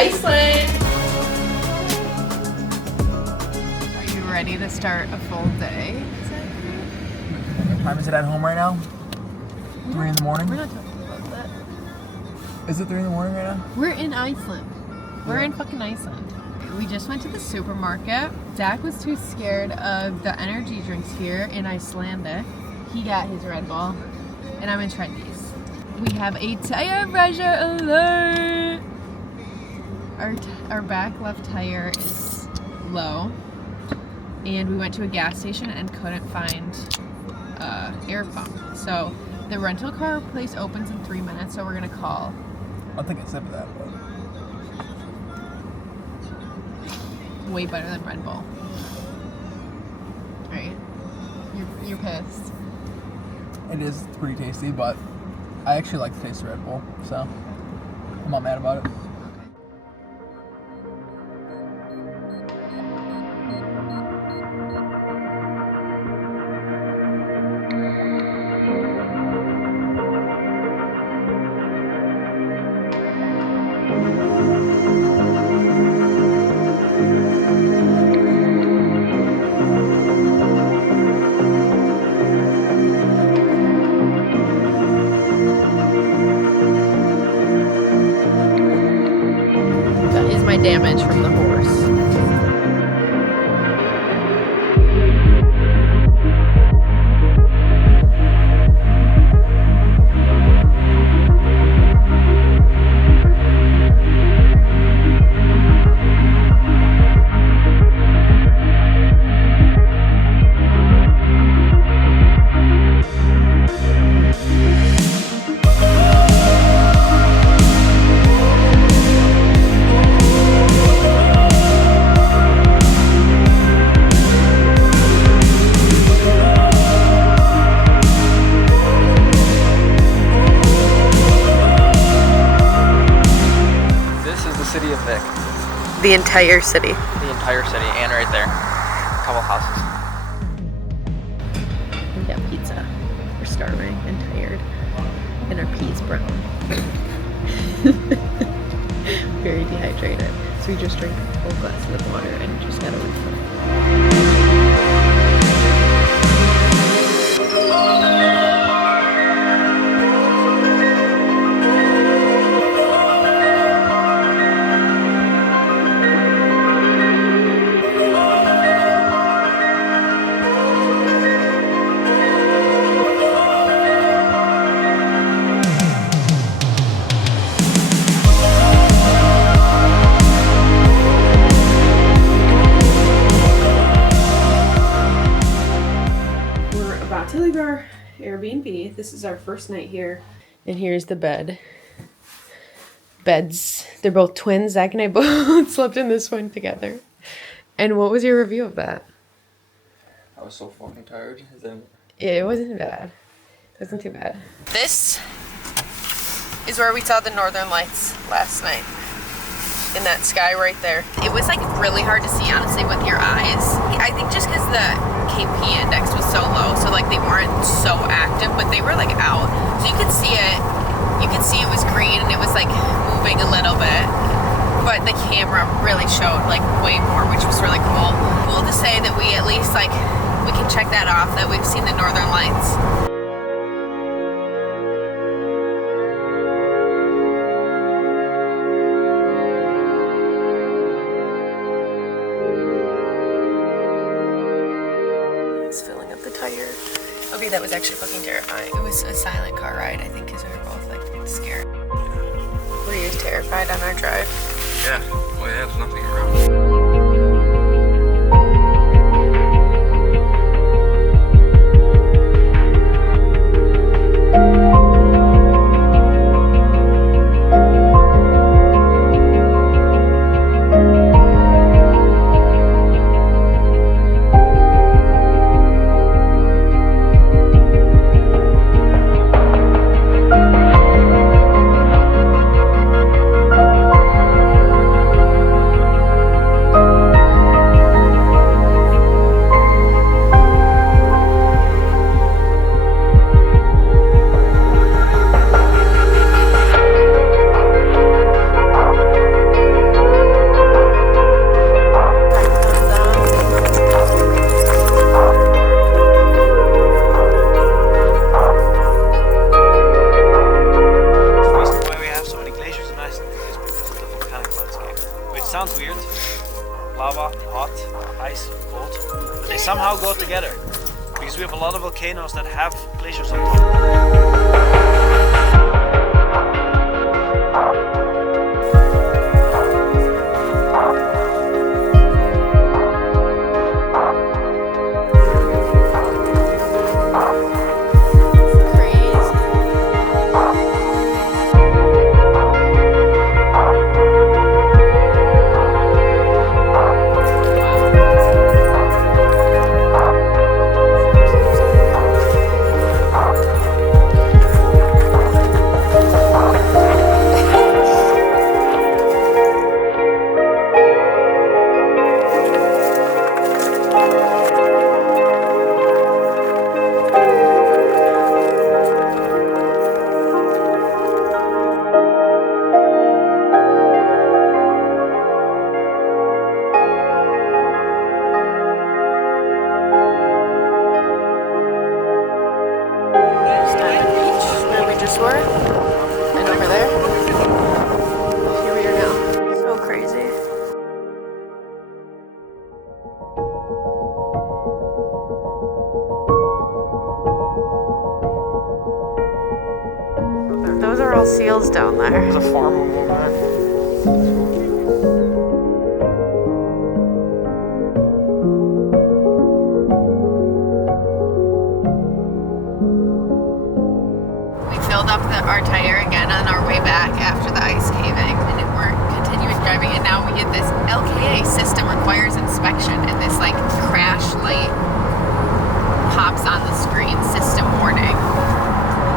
Iceland. Are you ready to start a full day? What time is it at home right now? 3 in the morning? We're not talking about that. Is it 3 in the morning right now? We're in Iceland. We're in fucking Iceland. We just went to the supermarket. Zach was too scared of the energy drinks here in Icelandic. He got his Red Bull, and I'm gonna try these. We have a tire pressure alert. Our back left tire is low, and we went to a gas station and couldn't find air pump. So the rental car place opens in 3 minutes, so we're gonna call. I'll take a sip of that, but Way better than Red Bull. Right? You're pissed. it is pretty tasty, but I actually like the taste of Red Bull, so I'm not mad about it. That is my damage from the horse. City of Vic. The entire city. The entire city, and right there, a couple houses. We got pizza. We're starving and tired. And our pee is brown. Very dehydrated. So we just drank a full glass of water and just got a refill. To leave our Airbnb. This is our first night here. And here's the beds. They're both twins. Zach and I both slept in this one together. And what was your review of that? I was so fucking tired. It wasn't bad. It wasn't too bad. This is where we saw the northern lights last night. In that sky right there. It was like really hard to see, honestly, with your eyes. I think just because the KP index was so low, so like they weren't so active, but they were like out. So you could see it. You could see it was green and it was like moving a little bit. But the camera really showed like way more, which was really cool. Cool to say that we at least like, we can check that off, that we've seen the northern lights. Filling up the tire. Okay, that was actually fucking terrifying. It was a silent car ride, I think, because we were both like scared. Were you terrified on our drive? Yeah, well, yeah, there's nothing around. we have a lot of volcanoes that have glaciers on top. And over there, here we are now. So crazy. Those are all seals down there. There's a farm over there. Our tire again on our way back after the ice caving, and we're continuing driving, and now we get this LKA system requires inspection, and this like crash light pops on the screen, system warning.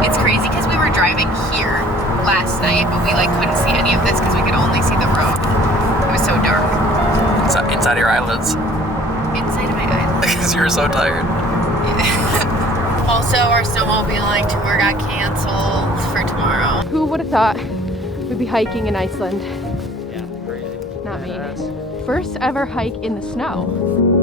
It's crazy because we were driving here last night, but we like couldn't see any of this because we could only see the road. It was so dark. Inside your eyelids. Inside of my eyelids. Because you were so tired. Also, our snowmobiling tour got canceled for tomorrow. Who would have thought we'd be hiking in Iceland? Yeah, crazy. Not me. First ever hike in the snow.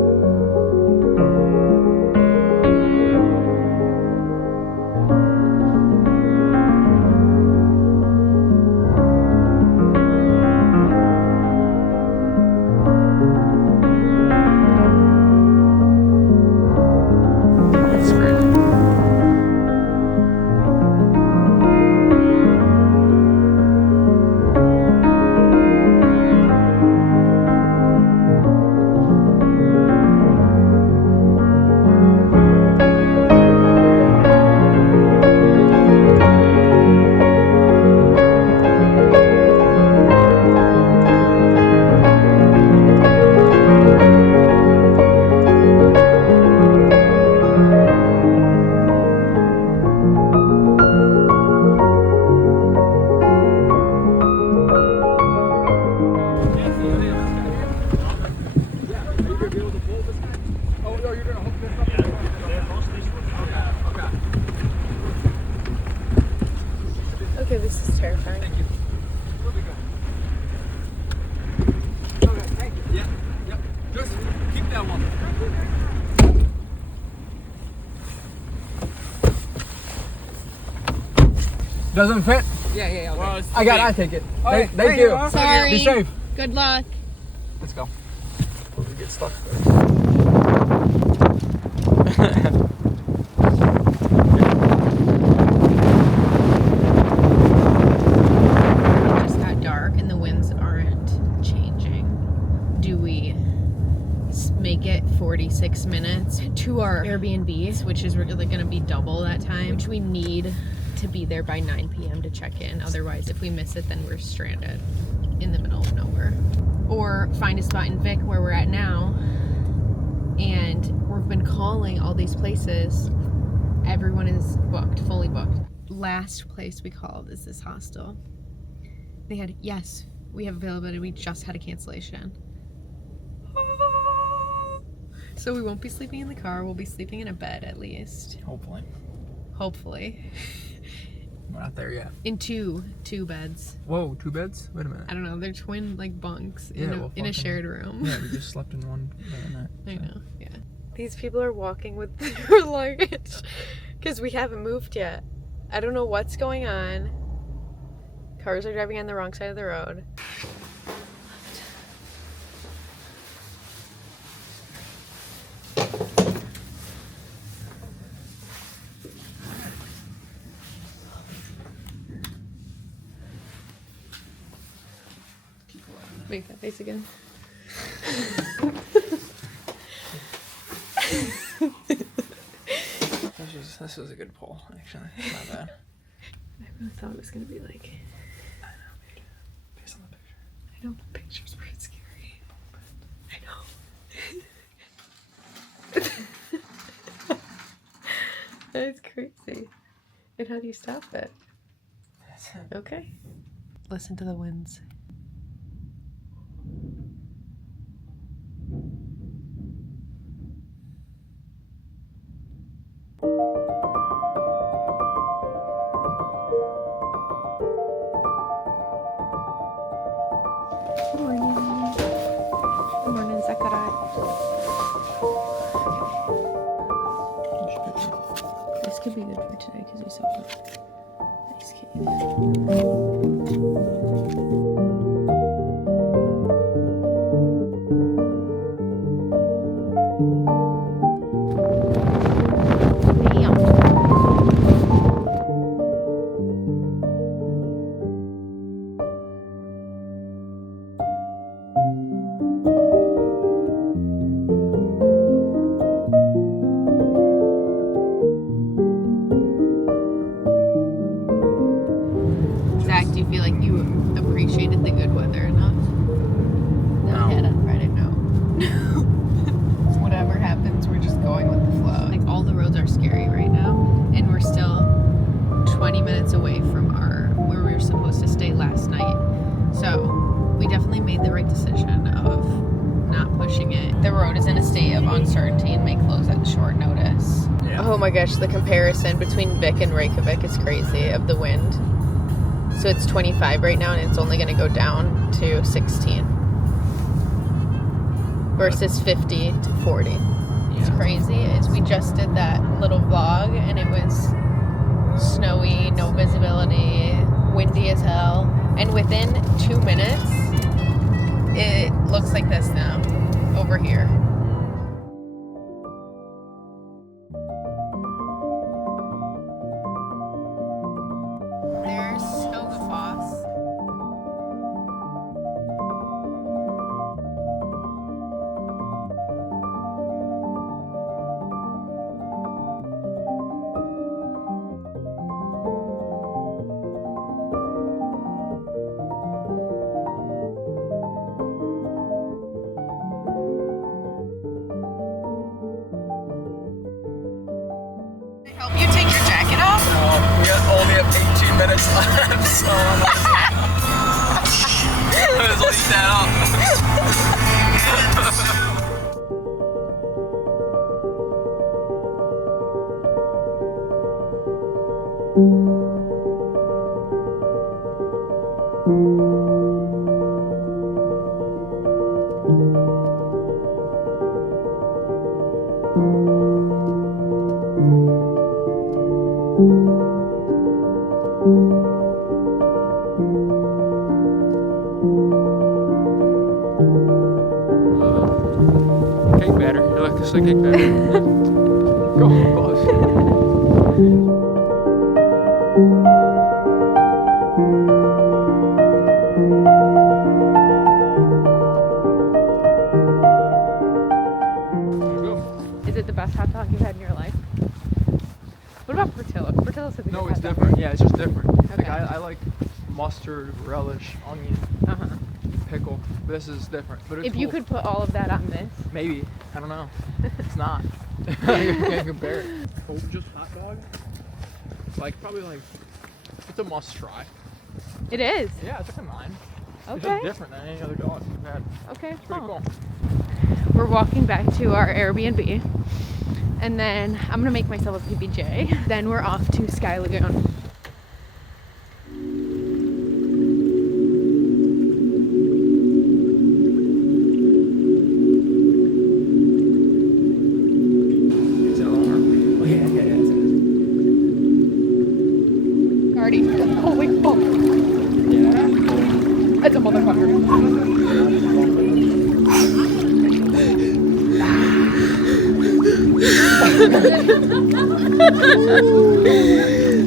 Okay, this is terrifying. Thank you. Where we go? Okay, thank you. Yeah, yeah. Just keep that one. Doesn't fit? Yeah. Okay. Well, I take it. Okay, thank you. Sorry. Be safe. Good luck. Let's go. We get stuck It just got dark and the winds aren't changing. Do we make it 46 minutes to our Airbnb, which is really going to be double that time, which we need to be there by 9 p.m. to check in. Otherwise, if we miss it, then we're stranded in the middle of nowhere. Or find a spot in Vic where we're at now, and we've been calling all these places. Everyone is booked, fully booked. Last place we called is this hostel. They had, yes, we have availability. We just had a cancellation. So we won't be sleeping in the car. We'll be sleeping in a bed at least. Hopefully. We're not there yet. In two beds. Whoa, 2 beds? Wait a minute. I don't know. They're twin like bunks Yeah, in a shared room. Yeah, we just slept in one night. I know. Yeah. These people are walking with their luggage because we haven't moved yet. I don't know what's going on. Cars are driving on the wrong side of the road. Make that face again. This was a good pull, actually. Not bad. I really thought it was gonna be like. I know, based on the picture. I know the pictures were scary. I know. That's crazy. And how do you stop it? That's it. Okay. Listen to the winds. Good morning. Good morning, Zachariah. This could be good for today because we saw a nice cave. Zach, do you feel like you appreciated the good weather enough? That we had on Friday? No. Whatever happens, we're just going with the flow. Like, all the roads are scary right now, and we're still 20 minutes away from where we were supposed to stay last night. So we definitely made the right decision of not pushing it. The road is in a state of uncertainty and may close at short notice. Yeah. Oh my gosh, the comparison between Vik and Reykjavik is crazy of the wind. So it's 25 right now, and it's only going to go down to 16 versus 50 to 40. It's crazy. Is we just did that little vlog, and it was snowy, no visibility, windy as hell, and within 2 minutes, it looks like this now over here. There's Skogafoss. Help you take your jacket off? We only have 18 minutes left, so let's leave that up. Cake batter. You like this like cake batter? Go close. Is it the best hot dog you've had in your life? What about Portillo? Portillo's a good No, hot it's dog. different. Yeah, it's just different. Okay. Like I like mustard, relish, onion, pickle. This is different. But it's If you cool. could put all of that on this. Maybe. I don't know. It's not. You can't compare it. Just hot dog? Probably it's a must try. It is. Yeah, it's like a 9. It's Okay. just different than any other dog we've had. Okay, It's pretty cool. We're walking back to our Airbnb, and then I'm gonna make myself a PBJ. Then we're off to Sky Lagoon. Is it alarm? Oh, yeah. Already. Holy fuck. Yeah. It's a motherfucker.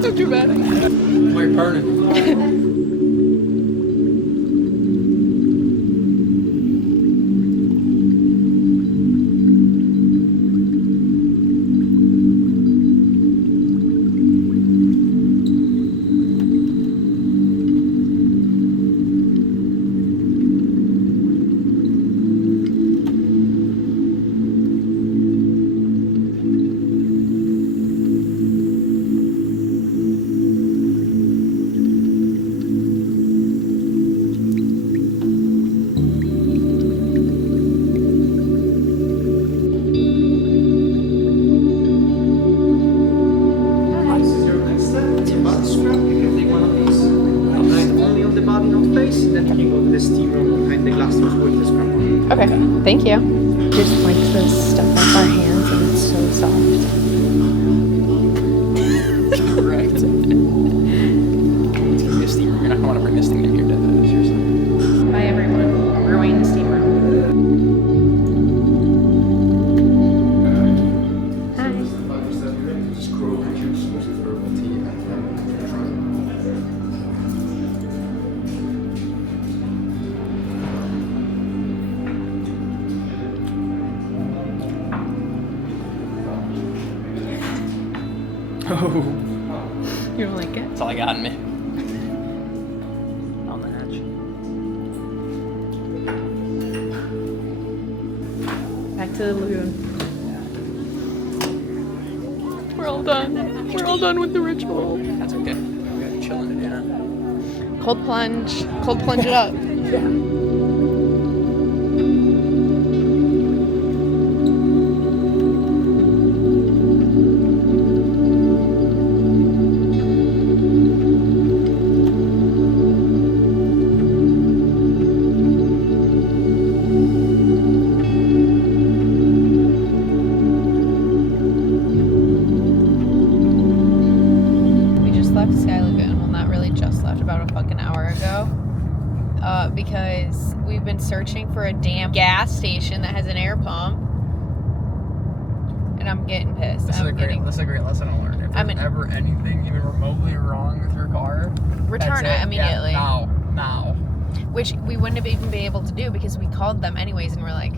Not too bad. We're burning. face, then you can go to the steam room behind the glass doors with the scrap on. Okay, thank you. Just like this stuff off our hands and it's so soft. Correct. It's gonna be a steam room. You're not gonna want to bring this thing in here, seriously. Bye everyone. We're going to steam room. Oh. You don't like it? That's all I got in me. On the hatch. Back to the lagoon. We're all done. We're all done with the ritual. That's okay. We're chilling today, huh? Cold plunge. Cold plunge it up. Yeah. Because we've been searching for a damn gas station that has an air pump, and I'm getting pissed. This is a great lesson to learn. If there's ever anything even remotely wrong with your car, return it immediately. Yeah, now. Which we wouldn't have even been able to do because we called them anyways, and we're like,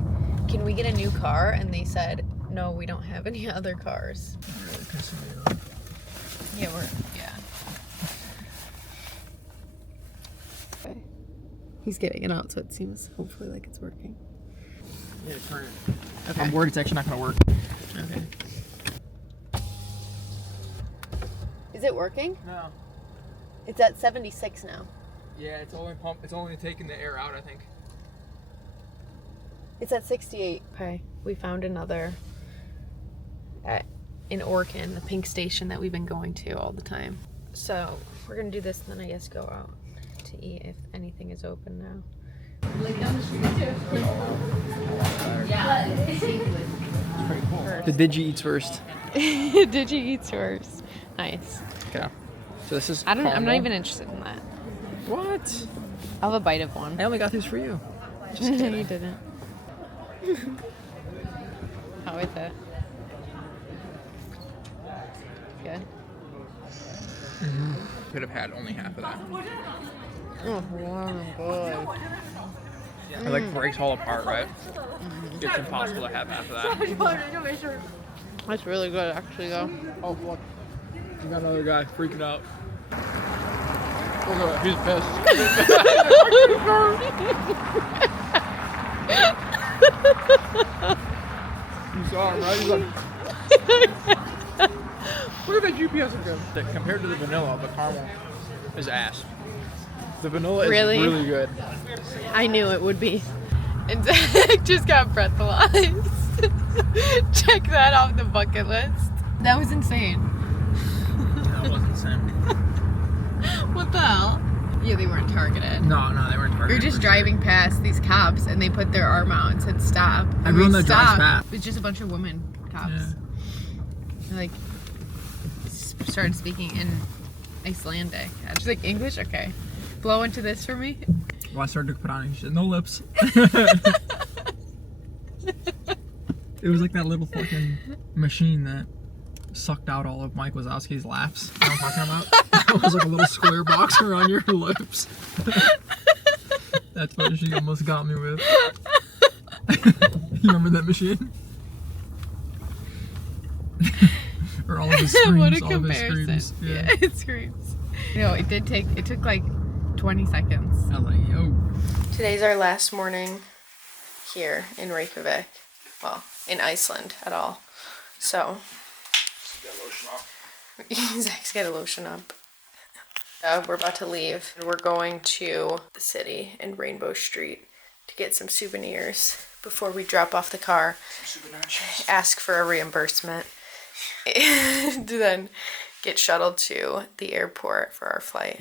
"Can we get a new car?" And they said, "No, we don't have any other cars." Really pissing me off. Yeah, He's getting it out, so it seems hopefully like it's working. Yeah, turn it. Okay. I'm worried it's actually not gonna work. Okay. Is it working? No. It's at 76 now. Yeah, it's only taking the air out, I think. It's at 68. Okay. We found another in Orkin, the pink station that we've been going to all the time. So we're gonna do this and then I guess go out to eat if anything is open now. Yeah. It's pretty cool. The Digi eats first. Digi eats first. Nice. Okay. So this is I'm not even interested in that. What? I'll have a bite of one. I only got this for you. Just kidding. You didn't. How is it? Good. Mm-hmm. Could have had only half of that. Oh, good. It like breaks all apart, right? Mm-hmm. It's impossible to have half of that. That's really good, actually, though. Oh, look. You got another guy freaking out. Look at that. He's pissed. You saw him, right? He's like... Look at that GPS again. Compared to the vanilla, the caramel is ass. The vanilla is really good. I knew it would be. And Zach just got breathalyzed. Check that off the bucket list. That was insane. That was insane. What the hell? Yeah, they weren't targeted. No, they weren't targeted. We were just driving past these cops and they put their arm out and said stop. And everyone that drives past. It was just a bunch of women cops. Yeah. They, like, started speaking in Icelandic. I was like, English? Okay. Blow into this for me. Well, I started to put on, he said, no lips. It was like that little fucking machine that sucked out all of Mike Wazowski's laughs. You know what I'm talking about? It was like a little square box around your lips. That's what she almost got me with. You remember that machine? Or all of his screams. What a all comparison. Of his screams. Yeah, it screams. No, it took like 20 seconds. I was like, yo. Today's our last morning here in Reykjavik. Well, in Iceland at all. So. Zach's got to lotion up. We're about to leave. We're going to the city in Rainbow Street to get some souvenirs before we drop off the car. Ask for a reimbursement. And then get shuttled to the airport for our flight.